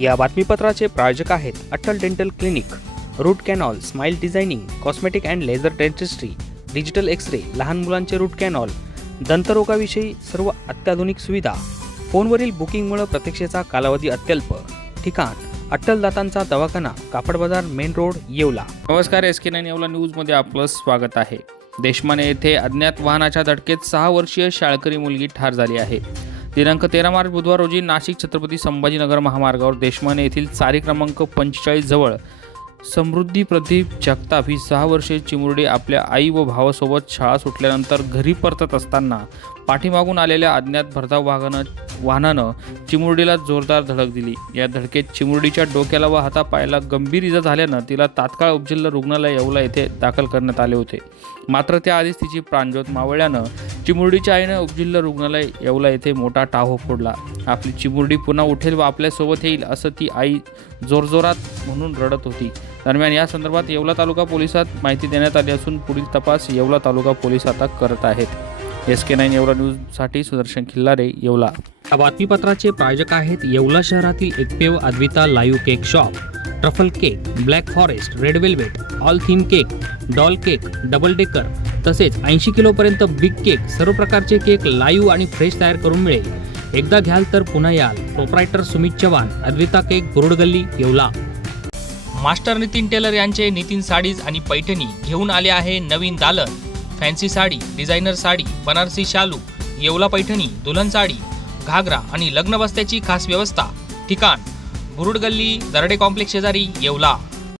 या बातमीपत्राचे प्रायोजक आहेत Atal dental clinic root canal smile designing cosmetic and laser dentistry digital x-ray लहान मुलांचे रूट कॅनॉल दंतरोगाविषयी सर्व अत्याधुनिक सुविधा फोनवरील बुकिंगमुळे प्रतीक्षेचा कालावधी अत्यल्प. ठिकाण अट्टल दातांचा दवाखाना कापड बाजार मेन रोड येवला. नमस्कार एस के नाईन येवला न्यूजमध्ये आपलं स्वागत आहे. देशमाने येथे अज्ञात वाहनाच्या धडकेत सहा वर्षीय शाळकरी मुलगी ठार झाली आहे. दिनांक तेरा मार्च बुधवार रोजी नाशिक छत्रपती संभाजीनगर महामार्गावर देशमाने येथील चारी क्रमांक पंचेचाळीस जवळ समृद्धी प्रदीप जगताप ही सहा वर्षे चिमुरडी आपल्या आई व भावासोबत शाळा सुटल्यानंतर घरी परतत असताना पाठीमागून आलेल्या अज्ञात भरधाव वाहनं वाहनानं चिमुरडीला जोरदार धडक दिली. या धडकेत चिमुरडीच्या डोक्याला व हातापायाला गंभीर इजा झाल्यानं तिला तात्काळ उपजिल्हा रुग्णालय येवला येथे दाखल करण्यात आले होते. मात्र त्याआधीच तिची प्राणज्योत मावळल्यानं चिमुरडीच्या आईनं उपजिल्हा रुग्णालय येवला येथे मोठा टाहो फोडला. आपली चिमुरडी पुन्हा उठेल व आपल्यासोबत येईल असं ती आई जोरजोरात म्हणून रडत होती. दरम्यान या संदर्भात येवला तालुका पोलिसात माहिती देण्यात आली असून पुढील तपास येवला तालुका पोलीस आता करत आहेत. एस के नाईन येवला न्यूजसाठी सुदर्शन खिल्लारे येवला. या बातमीपत्राचे प्रायोजक आहेत येवला शहरातील एकमेव Advita live cake shop. Truffle cake black forest red velvet all theme cake doll cake double decker तसेच ऐंशी किलोपर्यंत बिग केक सर्व प्रकारचे केक लाईव्ह आणि फ्रेश तयार करून मिळेल. एकदा घ्याल तर पुन्हा याल. Proprietor Sumit Chavan Advita cake Burudgalli Yeola. Master Nitin tailor यांचे नितीन साडीज आणि पैठणी घेऊन आले आहे नवीन दालन. फॅन्सी साडी डिझायनर साडी बनारसी शालू येवला पैठणी दुल्हन साडी घागरा आणि लग्न बस्त्याची खास व्यवस्था. ठिकाण बुरुड गल्ली दरडे कॉम्प्लेक्स शेजारी येवला.